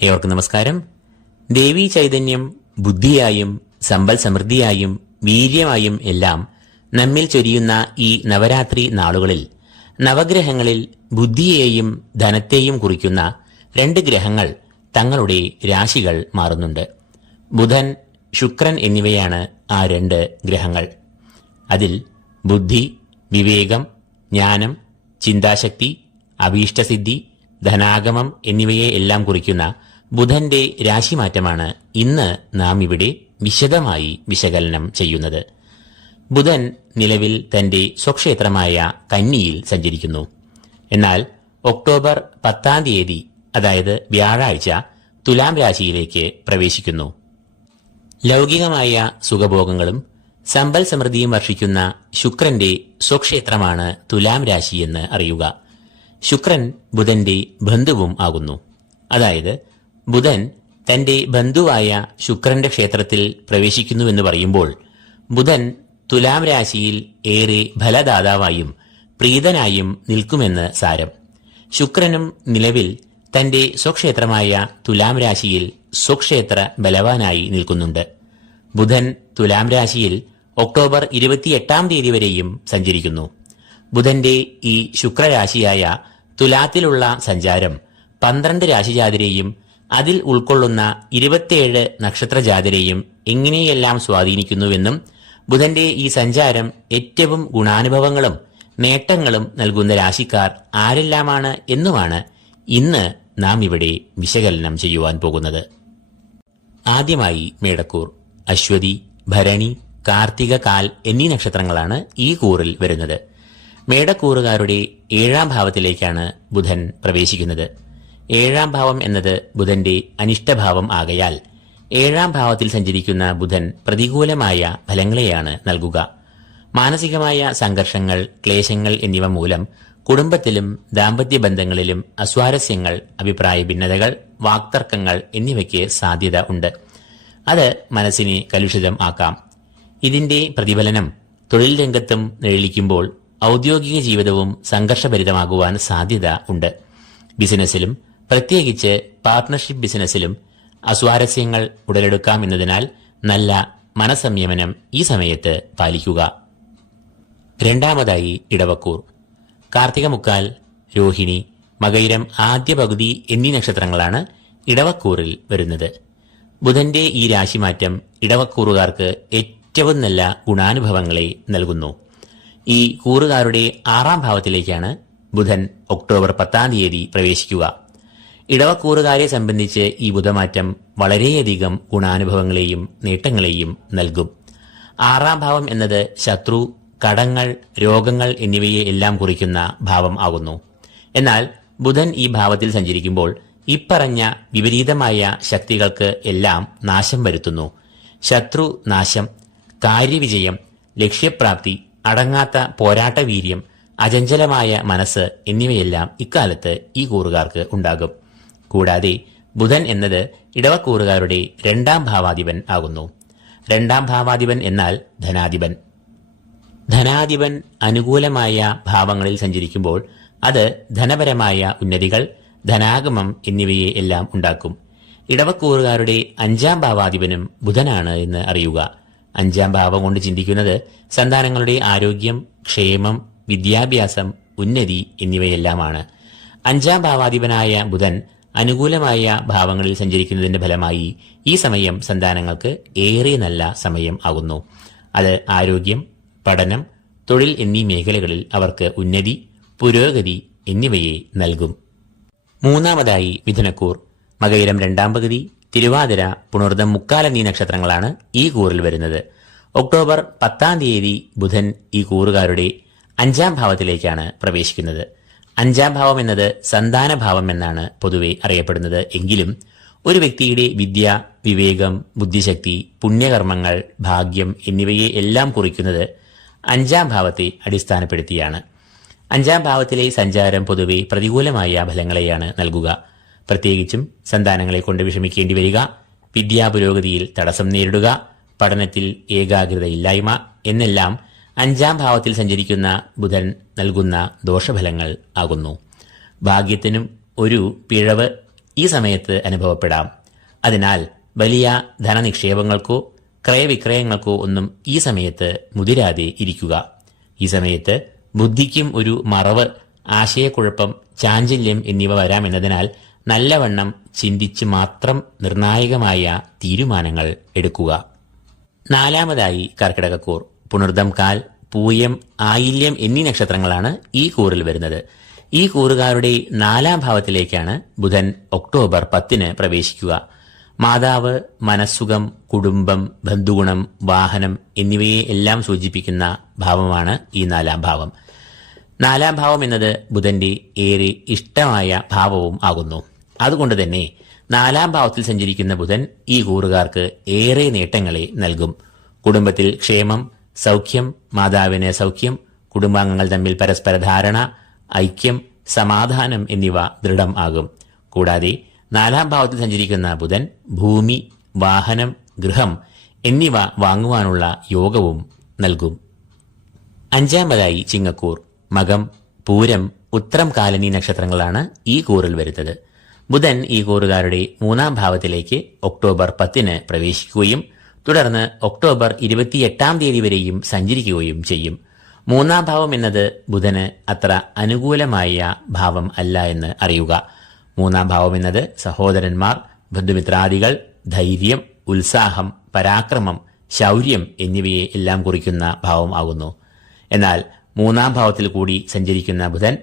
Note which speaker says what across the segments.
Speaker 1: ഏവർക്കും നമസ്കാരം. ദേവീ ചൈതന്യം ബുദ്ധിയായും സമ്പൽ സമൃദ്ധിയായും വീര്യമായും എല്ലാം നമ്മിൽ ചൊരിയുന്ന ഈ നവരാത്രി നാളുകളിൽ നവഗ്രഹങ്ങളിൽ ബുദ്ധിയെയും ധനത്തെയും കുറിക്കുന്ന രണ്ട് ഗ്രഹങ്ങൾ തങ്ങളുടെ രാശികൾ മാറുന്നുണ്ട്. ബുധൻ ശുക്രൻ എന്നിവയാണ് ആ രണ്ട് ഗ്രഹങ്ങൾ. അതിൽ ബുദ്ധി വിവേകം ജ്ഞാനം ചിന്താശക്തി അഭീഷ്ടസിദ്ധി ധനാഗമം എന്നിവയെ എല്ലാം കുറിക്കുന്ന ബുധന്റെ രാശിമാറ്റമാണ് ഇന്ന് നാം ഇവിടെ വിശദമായി വിശകലനം ചെയ്യുന്നത്. ബുധൻ നിലവിൽ തന്റെ സ്വക്ഷേത്രമായ കന്നിയിൽ സഞ്ചരിക്കുന്നു. എന്നാൽ ഒക്ടോബർ പത്താം തീയതി അതായത് വ്യാഴാഴ്ച തുലാം രാശിയിലേക്ക് പ്രവേശിക്കുന്നു. ലൗകികമായ സുഖഭോഗങ്ങളും സമ്പൽ സമൃദ്ധിയും വർഷിക്കുന്ന ശുക്രന്റെ സ്വക്ഷേത്രമാണ് തുലാം രാശിയെന്ന് അറിയുക. ശുക്രൻ ബുധന്റെ ബന്ധുവും ആകുന്നു. അതായത് ബുധൻ തന്റെ ബന്ധുവായ ശുക്രന്റെ ക്ഷേത്രത്തിൽ പ്രവേശിക്കുന്നുവെന്ന് പറയുമ്പോൾ ബുധൻ തുലാം രാശിയിൽ ഏറെ ഫലദാതാവായും പ്രീതനായും നിൽക്കുമെന്ന് സാരം. ശുക്രനും നിലവിൽ തന്റെ സ്വക്ഷേത്രമായ തുലാം രാശിയിൽ സ്വക്ഷേത്ര ബലവാനായി നിൽക്കുന്നുണ്ട്. ബുധൻ തുലാം രാശിയിൽ ഒക്ടോബർ ഇരുപത്തിയെട്ടാം തീയതി വരെയും സഞ്ചരിക്കുന്നു. ബുധന്റെ ഈ ശുക്രരാശിയായ തുലാത്തിലുള്ള സഞ്ചാരം പന്ത്രണ്ട് രാശിജാതിരെയും അതിൽ ഉൾക്കൊള്ളുന്ന ഇരുപത്തിയേഴ് നക്ഷത്രജാതിരെയും എങ്ങനെയെല്ലാം സ്വാധീനിക്കുന്നുവെന്നും ബുധന്റെ ഈ സഞ്ചാരം ഏറ്റവും ഗുണാനുഭവങ്ങളും നേട്ടങ്ങളും നൽകുന്ന രാശിക്കാർ ആരെല്ലാമാണ് എന്നുമാണ് ഇന്ന് നാം ഇവിടെ വിശകലനം ചെയ്യുവാൻ പോകുന്നത്. ആദ്യമായി മേടക്കൂർ അശ്വതി ഭരണി കാർത്തിക കാൽ എന്നീ നക്ഷത്രങ്ങളാണ് ഈ കൂറിൽ വരുന്നത്. മേടക്കൂറുകാരുടെ ഏഴാം ഭാവത്തിലേക്കാണ് ബുധൻ പ്രവേശിക്കുന്നത്. ഏഴാം ഭാവം എന്നത് ബുധന്റെ അനിഷ്ടഭാവം ആകയാൽ ഏഴാം ഭാവത്തിൽ സഞ്ചരിക്കുന്ന ബുധൻ പ്രതികൂലമായ ഫലങ്ങളെയാണ് നൽകുക. മാനസികമായ സംഘർഷങ്ങൾ ക്ലേശങ്ങൾ എന്നിവ മൂലം കുടുംബത്തിലും ദാമ്പത്യ ബന്ധങ്ങളിലും അസ്വാരസ്യങ്ങൾ അഭിപ്രായ ഭിന്നതകൾ വാക്തർക്കങ്ങൾ എന്നിവയ്ക്ക് സാധ്യത ഉണ്ട്. അത് മനസ്സിനെ കലുഷിതം ആക്കാം. ഇതിന്റെ പ്രതിഫലനം തൊഴിൽ രംഗത്തും നിഴലിക്കുമ്പോൾ ഔദ്യോഗിക ജീവിതവും സംഘർഷഭരിതമാകുവാൻ സാധ്യത ഉണ്ട്. ബിസിനസ്സിലും പ്രത്യേകിച്ച് പാർട്ട്ണർഷിപ്പ് ബിസിനസ്സിലും അസ്വാരസ്യങ്ങൾ ഉടലെടുക്കാം എന്നതിനാൽ നല്ല മനസംയമനം ഈ സമയത്ത് പാലിക്കുക. രണ്ടാമതായി ഇടവക്കൂർ. കാർത്തിക മുക്കാൽ രോഹിണി മകയിരം ആദ്യ പകുതി എന്നീ നക്ഷത്രങ്ങളാണ് ഇടവക്കൂറിൽ വരുന്നത്. ബുധന്റെ ഈ രാശിമാറ്റം ഇടവക്കൂറുകാർക്ക് ഏറ്റവും നല്ല ഗുണാനുഭവങ്ങളെ നൽകുന്നു. ഈ കൂറുകാരുടെ ആറാം ഭാവത്തിലേക്കാണ് ബുധൻ ഒക്ടോബർ പത്താം തീയതി പ്രവേശിക്കുക. ഇടവക്കൂറുകാരെ സംബന്ധിച്ച് ഈ ബുധമാറ്റം വളരെയധികം ഗുണാനുഭവങ്ങളെയും നേട്ടങ്ങളെയും നൽകും. ആറാം ഭാവം എന്നത് ശത്രു കടങ്ങൾ രോഗങ്ങൾ എന്നിവയെ എല്ലാം കുറിക്കുന്ന ഭാവം ആകുന്നു. എന്നാൽ ബുധൻ ഈ ഭാവത്തിൽ സഞ്ചരിക്കുമ്പോൾ ഇപ്പറഞ്ഞ വിപരീതമായ ശക്തികൾക്ക് എല്ലാം നാശം വരുത്തുന്നു. ശത്രു നാശം കാര്യവിജയം ലക്ഷ്യപ്രാപ്തി അടങ്ങാത്ത പോരാട്ട വീര്യം അചഞ്ചലമായ മനസ്സ് എന്നിവയെല്ലാം ഇക്കാലത്ത് ഈ കൂറുകാർക്ക് ഉണ്ടാകും. കൂടാതെ ബുധൻ എന്നത് ഇടവക്കൂറുകാരുടെ രണ്ടാം ഭാവാധിപൻ ആകുന്നു. രണ്ടാം ഭാവാധിപൻ എന്നാൽ ധനാധിപൻ. ധനാധിപൻ അനുകൂലമായ ഭാവങ്ങളിൽ സഞ്ചരിക്കുമ്പോൾ അത് ധനപരമായ ഉന്നതികൾ ധനാഗമം എന്നിവയെ എല്ലാം ഉണ്ടാക്കും. ഇടവക്കൂറുകാരുടെ അഞ്ചാം ഭാവാധിപനും ബുധനാണ് എന്ന് അറിയുക. അഞ്ചാം ഭാവം കൊണ്ട് ചിന്തിക്കുന്നത് സന്താനങ്ങളുടെ ആരോഗ്യം ക്ഷേമം വിദ്യാഭ്യാസം ഉന്നതി എന്നിവയെല്ലാമാണ്. അഞ്ചാം ഭാവാധിപനായ ബുധൻ അനുകൂലമായ ഭാവങ്ങളിൽ സഞ്ചരിക്കുന്നതിന്റെ ഫലമായി ഈ സമയം സന്താനങ്ങൾക്ക് ഏറെ നല്ല സമയം ആകുന്നു. അത് ആരോഗ്യം പഠനം തൊഴിൽ എന്നീ മേഖലകളിൽ അവർക്ക് ഉന്നതി പുരോഗതി എന്നിവയെ നൽകും. മൂന്നാമതായി മിഥുനക്കൂർ. മകയിരം രണ്ടാം പകുതി. തിരുവാതിര പുണർദം മുക്കാൽ എന്നീ നക്ഷത്രങ്ങളാണ് ഈ കൂറിൽ വരുന്നത്. ഒക്ടോബർ പത്താം തീയതി ബുധൻ ഈ കൂറുകാരുടെ അഞ്ചാം ഭാവത്തിലേക്കാണ് പ്രവേശിക്കുന്നത്. അഞ്ചാം ഭാവം എന്നത് സന്താന ഭാവം എന്നാണ് പൊതുവെ അറിയപ്പെടുന്നത്. എങ്കിലും ഒരു വ്യക്തിയുടെ വിദ്യ വിവേകം ബുദ്ധിശക്തി പുണ്യകർമ്മങ്ങൾ ഭാഗ്യം എന്നിവയെ എല്ലാം കുറിക്കുന്നത് അഞ്ചാം ഭാവത്തെ അടിസ്ഥാനപ്പെടുത്തിയാണ്. അഞ്ചാം ഭാവത്തിലെ സഞ്ചാരം പൊതുവെ പ്രതികൂലമായ ഫലങ്ങളെയാണ് നൽകുക. പ്രത്യേകിച്ചും സന്താനങ്ങളെ കൊണ്ട് വിഷമിക്കേണ്ടി വരിക വിദ്യാപുരോഗതിയിൽ തടസ്സം നേരിടുക പഠനത്തിൽ ഏകാഗ്രതയില്ലായ്മ എന്നെല്ലാം അഞ്ചാം ഭാവത്തിൽ സഞ്ചരിക്കുന്ന ബുധൻ നൽകുന്ന ദോഷഫലങ്ങൾ ആകുന്നു. ഭാഗ്യത്തിനും ഒരു പിഴവ് ഈ സമയത്ത് അനുഭവപ്പെടാം. അതിനാൽ വലിയ ധനനിക്ഷേപങ്ങൾക്കോ ക്രയവിക്രയങ്ങൾക്കോ ഒന്നും ഈ സമയത്ത് മുതിരാതെ ഇരിക്കുക. ഈ സമയത്ത് ബുദ്ധിക്കും ഒരു മറവ് ആശയക്കുഴപ്പം ചാഞ്ചല്യം എന്നിവ വരാമെന്നതിനാൽ നല്ലവണ്ണം ചിന്തിച്ച് മാത്രം നിർണായകമായ തീരുമാനങ്ങൾ എടുക്കുക. നാലാമതായി കർക്കിടകക്കൂർ. പുണർദം കാൽ പൂയം ആയില്യം എന്നീ നക്ഷത്രങ്ങളാണ് ഈ കൂറിൽ വരുന്നത്. ഈ കൂറുകാരുടെ നാലാം ഭാവത്തിലേക്കാണ് ബുധൻ ഒക്ടോബർ പത്തിന് പ്രവേശിക്കുക. മാതാവ് മനസ്സുഖം കുടുംബം ബന്ധുഗുണം വാഹനം എന്നിവയെ എല്ലാം സൂചിപ്പിക്കുന്ന ഭാവമാണ് ഈ നാലാം ഭാവം. നാലാം ഭാവം എന്നത് ബുധന്റെ ഏറെ ഇഷ്ടമായ ഭാവവും ആകുന്നു. അതുകൊണ്ട് തന്നെ നാലാം ഭാവത്തിൽ സഞ്ചരിക്കുന്ന ബുധൻ ഈ കൂറുകാർക്ക് ഏറെ നേട്ടങ്ങളെ നൽകും. കുടുംബത്തിൽ ക്ഷേമം സൗഖ്യം മാതാവിന് സൗഖ്യം കുടുംബാംഗങ്ങൾ തമ്മിൽ പരസ്പര ധാരണ ഐക്യം സമാധാനം എന്നിവ ദൃഢം ആകും. കൂടാതെ നാലാം ഭാവത്തിൽ സഞ്ചരിക്കുന്ന ബുധൻ ഭൂമി വാഹനം ഗൃഹം എന്നിവ വാങ്ങുവാനുള്ള യോഗവും നൽകും. അഞ്ചാമതായി ചിങ്ങക്കൂർ മകം പൂരം ഉത്രം കാലനി നക്ഷത്രങ്ങളാണ് ഈ കൂറിൽ വരുന്നത്. ബുധൻ ഈ കൂറുകാരുടെ മൂന്നാം ഭാവത്തിലേക്ക് ഒക്ടോബർ പത്തിന് പ്രവേശിക്കുകയും തുടർന്ന് ഒക്ടോബർ ഇരുപത്തിയെട്ടാം തീയതി വരെയും സഞ്ചരിക്കുകയും ചെയ്യും. മൂന്നാം ഭാവം എന്നത് ബുധന് അത്ര അനുകൂലമായ ഭാവം അല്ല എന്ന് അറിയുക. മൂന്നാം ഭാവം എന്നത് സഹോദരന്മാർ ബന്ധുമിത്രാദികൾ ധൈര്യം ഉത്സാഹം പരാക്രമം ശൗര്യം എന്നിവയെ എല്ലാം കുറിക്കുന്ന ഭാവം ആകുന്നു. എന്നാൽ മൂന്നാം ഭാവത്തിൽ കൂടി സഞ്ചരിക്കുന്ന ബുധൻ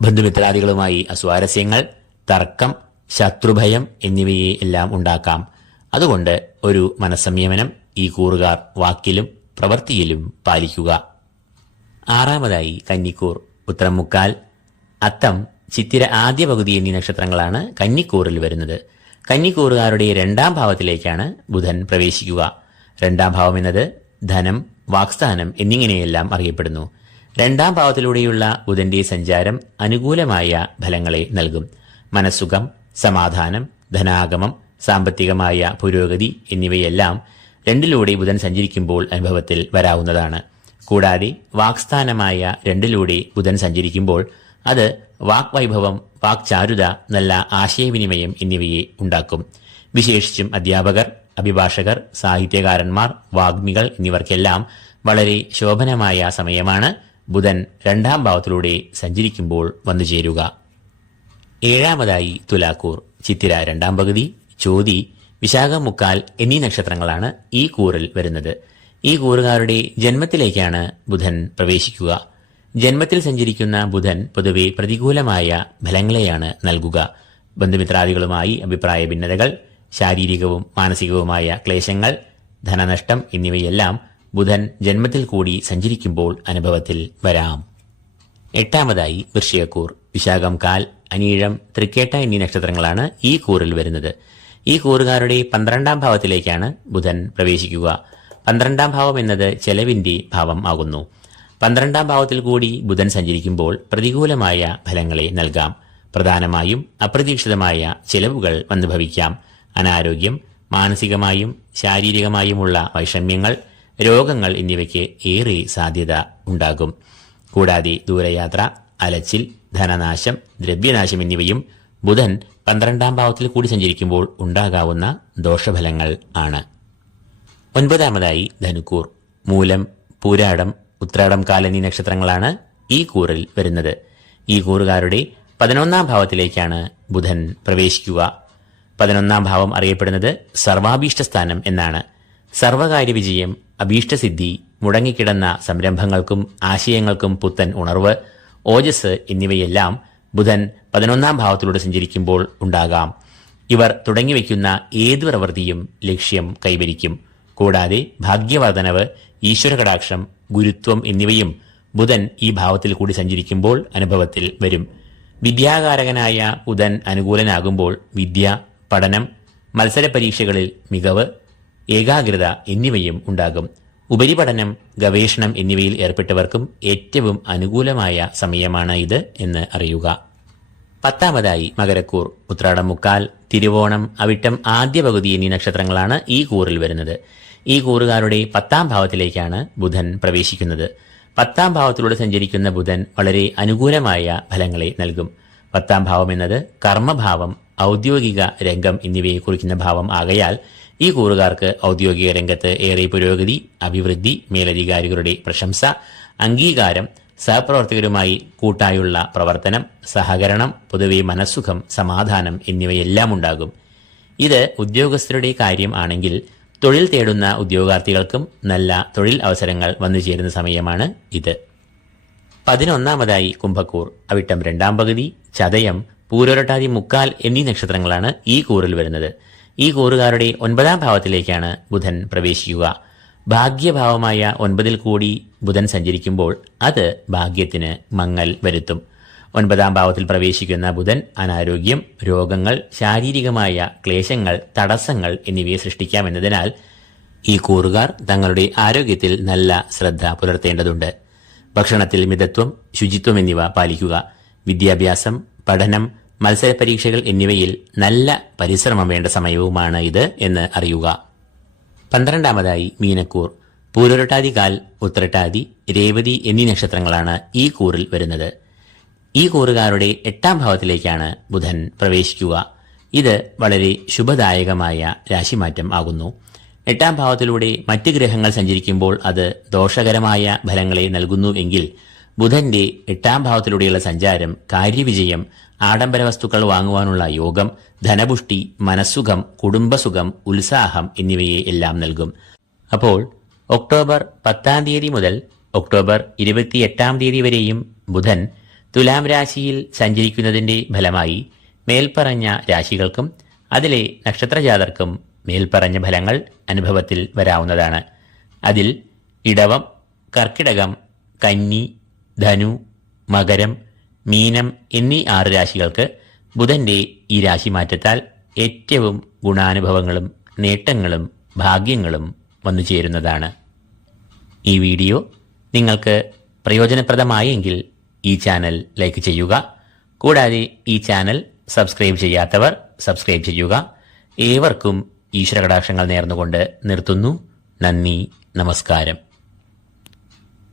Speaker 1: ബന്ധുമിത്രാദികളുമായി അസ്വാരസ്യങ്ങൾ തർക്കം ശത്രുഭയം എന്നിവയെ എല്ലാം ഉണ്ടാക്കാം. അതുകൊണ്ട് ഒരു മനസ്സംയമനം ഈ കൂറുകാർ വാക്കിലും പ്രവൃത്തിയിലും പാലിക്കുക. ആറാമതായി കന്നിക്കൂർ ഉത്തരമുക്കാൽ അത്തം ചിത്തിര ആദ്യ പകുതി എന്നീ നക്ഷത്രങ്ങളാണ് കന്നിക്കൂറിൽ വരുന്നത്. കന്നിക്കൂറുകാരുടെ രണ്ടാം ഭാവത്തിലേക്കാണ് ബുധൻ പ്രവേശിക്കുക. രണ്ടാം ഭാവം എന്നത് ധനം വാക്സ്ഥാനം എന്നിങ്ങനെയെല്ലാം അറിയപ്പെടുന്നു. രണ്ടാം ഭാവത്തിലൂടെയുള്ള ബുധന്റെ സഞ്ചാരം അനുകൂലമായ ഫലങ്ങളെ നൽകും. മനസ്സുഖം സമാധാനം ധനാഗമം സാമ്പത്തികമായ പുരോഗതി എന്നിവയെല്ലാം രണ്ടിലൂടെ ബുധൻ സഞ്ചരിക്കുമ്പോൾ അനുഭവത്തിൽ വരാവുന്നതാണ്. കൂടാതെ വാക്സ്ഥാനമായ രണ്ടിലൂടെ ബുധൻ സഞ്ചരിക്കുമ്പോൾ അത് വാക്വൈഭവം വാക്ചാരുത നല്ല ആശയവിനിമയം എന്നിവയെ ഉണ്ടാക്കും. വിശേഷിച്ചും അധ്യാപകർ അഭിഭാഷകർ സാഹിത്യകാരന്മാർ വാഗ്മികൾ എന്നിവർക്കെല്ലാം വളരെ ശോഭനമായ സമയമാണ് ബുധൻ രണ്ടാം ഭാവത്തിലൂടെ സഞ്ചരിക്കുമ്പോൾ വന്നു ചേരുക ഏഴാമതായി തുലാക്കൂർ ചിത്തിര രണ്ടാം പകുതി ചോതി വിശാഖ മുക്കാൽ എന്നീ നക്ഷത്രങ്ങളാണ് ഈ കൂറിൽ വരുന്നത്. ഈ കൂറുകാരുടെ ജന്മത്തിലേക്കാണ് ബുധൻ പ്രവേശിക്കുക. ജന്മത്തിൽ സഞ്ചരിക്കുന്ന ബുധൻ പൊതുവെ പ്രതികൂലമായ ഫലങ്ങളെയാണ് നൽകുക. ബന്ധുമിത്രാദികളുമായി അഭിപ്രായ ഭിന്നതകൾ ശാരീരികവും മാനസികവുമായ ക്ലേശങ്ങൾ ധനനഷ്ടം എന്നിവയെല്ലാം ബുധൻ ജന്മത്തിൽ കൂടി സഞ്ചരിക്കുമ്പോൾ അനുഭവത്തിൽ വരാം. എട്ടാമതായി വൃശ്ചികക്കൂർ. വിശാഖം കാൽ അനീഴം തൃക്കേട്ട എന്നീ നക്ഷത്രങ്ങളാണ് ഈ കൂറിൽ വരുന്നത്. ഈ കൂറുകാരുടെ പന്ത്രണ്ടാം ഭാവത്തിലേക്കാണ് ബുധൻ പ്രവേശിക്കുക. പന്ത്രണ്ടാം ഭാവം എന്നത് ചെലവിന്റെ ഭാവം ആകുന്നു. പന്ത്രണ്ടാം ഭാവത്തിൽ കൂടി ബുധൻ സഞ്ചരിക്കുമ്പോൾ പ്രതികൂലമായ ഫലങ്ങളെ നൽകാം. പ്രധാനമായും അപ്രതീക്ഷിതമായ ചെലവുകൾ വന്നു ഭവിക്കാം. അനാരോഗ്യം മാനസികമായും ശാരീരികമായുമുള്ള വൈഷമ്യങ്ങൾ രോഗങ്ങൾ എന്നിവയ്ക്ക് ഏറെ സാധ്യത ഉണ്ടാകും. കൂടാതെ ദൂരയാത്ര അലച്ചിൽ ധനനാശം ദ്രവ്യനാശം എന്നിവയും ബുധൻ പന്ത്രണ്ടാം ഭാവത്തിൽ കൂടി സഞ്ചരിക്കുമ്പോൾ ഉണ്ടാകാവുന്ന ദോഷഫലങ്ങൾ ആണ്. ഒൻപതാമതായി ധനുക്കൂർ. മൂലം പൂരാടം ഉത്രാടം കാലനി നക്ഷത്രങ്ങളാണ് ഈ കൂറിൽ വരുന്നത്. ഈ കൂറുകാരുടെ പതിനൊന്നാം ഭാവത്തിലേക്കാണ് ബുധൻ പ്രവേശിക്കുക. പതിനൊന്നാം ഭാവം അറിയപ്പെടുന്നത് സർവാഭീഷ്ടസ്ഥാനം എന്നാണ്. സർവകാര്യ വിജയം അഭീഷ്ടസിദ്ധി മുടങ്ങിക്കിടന്ന സംരംഭങ്ങൾക്കും ആശയങ്ങൾക്കും പുത്തൻ ഉണർവ് ഓജസ് എന്നിവയെല്ലാം ബുധൻ പതിനൊന്നാം ഭാവത്തിലൂടെ സഞ്ചരിക്കുമ്പോൾ ഉണ്ടാകാം. ഇവർ തുടങ്ങിവെക്കുന്ന ഏത് പ്രവൃത്തിയും ലക്ഷ്യം കൈവരിക്കും. കൂടാതെ ഭാഗ്യവർദ്ധനവ് ഈശ്വരകടാക്ഷം ഗുരുത്വം എന്നിവയും ബുധൻ ഈ ഭാവത്തിൽ കൂടി സഞ്ചരിക്കുമ്പോൾ അനുഭവത്തിൽ വരും. വിദ്യാകാരകനായ ബുധൻ അനുകൂലനാകുമ്പോൾ വിദ്യ പഠനം മത്സര പരീക്ഷകളിൽ മികവ് ഏകാഗ്രത എന്നിവയും ഉണ്ടാകും. ഉപരിപഠനം ഗവേഷണം എന്നിവയിൽ ഏർപ്പെട്ടവർക്കും ഏറ്റവും അനുകൂലമായ സമയമാണ് ഇത് എന്ന് അറിയുക. പത്താമതായി മകരക്കൂർ ഉത്രാടം മുക്കാൽ തിരുവോണം അവിട്ടം ആദ്യ പകുതി എന്നീ നക്ഷത്രങ്ങളാണ് ഈ കൂറിൽ വരുന്നത്. ഈ കൂറുകാരുടെ പത്താം ഭാവത്തിലേക്കാണ് ബുധൻ പ്രവേശിക്കുന്നത്. പത്താം ഭാവത്തിലൂടെ സഞ്ചരിക്കുന്ന ബുധൻ വളരെ അനുകൂലമായ ഫലങ്ങളെ നൽകും. പത്താം ഭാവം എന്നത് കർമ്മഭാവം ഔദ്യോഗിക രംഗം എന്നിവയെ കുറിക്കുന്ന ഭാവം ആകയാൽ ഈ കൂറുകാർക്ക് ഔദ്യോഗിക രംഗത്ത് ഏറെ പുരോഗതി അഭിവൃദ്ധി മേലധികാരികളുടെ പ്രശംസ അംഗീകാരം സഹപ്രവർത്തകരുമായി കൂട്ടായുള്ള പ്രവർത്തനം സഹകരണം പൊതുവെ മനസ്സുഖം സമാധാനം എന്നിവയെല്ലാം ഉണ്ടാകും. ഇത് ഉദ്യോഗസ്ഥരുടെ കാര്യം ആണെങ്കിൽ തൊഴിൽ തേടുന്ന ഉദ്യോഗാർത്ഥികൾക്കും നല്ല തൊഴിൽ അവസരങ്ങൾ വന്നു ചേരുന്ന സമയമാണ് ഇത്. പതിനൊന്നാമതായി കുംഭക്കൂർ അവിട്ടം രണ്ടാം പകുതി ചതയം പൂരോരട്ടാതി മുക്കാൽ എന്നീ നക്ഷത്രങ്ങളാണ് ഈ കൂറിൽ വരുന്നത്. ഈ കൂറുകാരുടെ ഒൻപതാം ഭാവത്തിലേക്കാണ് ബുധൻ പ്രവേശിക്കുക. ഭാഗ്യഭാവമായ ഒൻപതിൽ കൂടി ബുധൻ സഞ്ചരിക്കുമ്പോൾ അത് ഭാഗ്യത്തിന് മങ്ങൽ വരുത്തും. ഒൻപതാം ഭാവത്തിൽ പ്രവേശിക്കുന്ന ബുധൻ അനാരോഗ്യം രോഗങ്ങൾ ശാരീരികമായ ക്ലേശങ്ങൾ തടസ്സങ്ങൾ എന്നിവയെ സൃഷ്ടിക്കാമെന്നതിനാൽ ഈ കൂറുകാർ തങ്ങളുടെ ആരോഗ്യത്തിൽ നല്ല ശ്രദ്ധ പുലർത്തേണ്ടതുണ്ട്. ഭക്ഷണത്തിൽ മിതത്വം ശുചിത്വം എന്നിവ പാലിക്കുക. വിദ്യാഭ്യാസം പഠനം മത്സര പരീക്ഷകൾ എന്നിവയിൽ നല്ല പരിശ്രമം വേണ്ട സമയവുമാണ് ഇത് എന്ന് അറിയുക. പന്ത്രണ്ടാമതായി മീനക്കൂർ. പൂരൊരട്ടാതി കാൽ ഉത്രട്ടാതി രേവതി എന്നീ നക്ഷത്രങ്ങളാണ് ഈ കൂറിൽ വരുന്നത്. ഈ കൂറുകാരുടെ എട്ടാം ഭാവത്തിലേക്കാണ് ബുധൻ പ്രവേശിക്കുക. ഇത് വളരെ ശുഭദായകമായ രാശിമാറ്റം ആകുന്നു. എട്ടാം ഭാവത്തിലൂടെ മറ്റ് ഗ്രഹങ്ങൾ സഞ്ചരിക്കുമ്പോൾ അത് ദോഷകരമായ ഫലങ്ങളെ നൽകുന്നു എങ്കിൽ ബുധന്റെ എട്ടാം ഭാവത്തിലൂടെയുള്ള സഞ്ചാരം കാര്യവിജയം ആഡംബര വസ്തുക്കൾ വാങ്ങുവാനുള്ള യോഗം ധനപുഷ്ടി മനസ്സുഖം കുടുംബസുഖം ഉത്സാഹം എന്നിവയെ എല്ലാം നൽകും. അപ്പോൾ ഒക്ടോബർ പത്താം തീയതി മുതൽ ഒക്ടോബർ ഇരുപത്തിയെട്ടാം തീയതി വരെയും ബുധൻ തുലാം രാശിയിൽ സഞ്ചരിക്കുന്നതിന്റെ ഫലമായി മേൽപ്പറഞ്ഞ രാശികൾക്കും അതിലെ നക്ഷത്രജാതർക്കും മേൽപ്പറഞ്ഞ ഫലങ്ങൾ അനുഭവത്തിൽ വരാവുന്നതാണ്. അതിൽ ഇടവം കർക്കിടകം കന്നി ധനു മകരം മീനം എന്നീ ആറ് രാശികൾക്ക് ബുധന്റെ ഈ രാശി രാശിമാറ്റത്താൽ ഏറ്റവും ഗുണാനുഭവങ്ങളും നേട്ടങ്ങളും ഭാഗ്യങ്ങളും വന്നു ചേരുന്നതാണ്. ഈ വീഡിയോ നിങ്ങൾക്ക് പ്രയോജനപ്രദമായെങ്കിൽ ഈ ചാനൽ ലൈക്ക് ചെയ്യുക. കൂടാതെ ഈ ചാനൽ സബ്സ്ക്രൈബ് ചെയ്യാത്തവർ സബ്സ്ക്രൈബ് ചെയ്യുക. ഏവർക്കും ഈശ്വരകടാക്ഷങ്ങൾ നേർന്നുകൊണ്ട് നിർത്തുന്നു. നന്ദി നമസ്കാരം.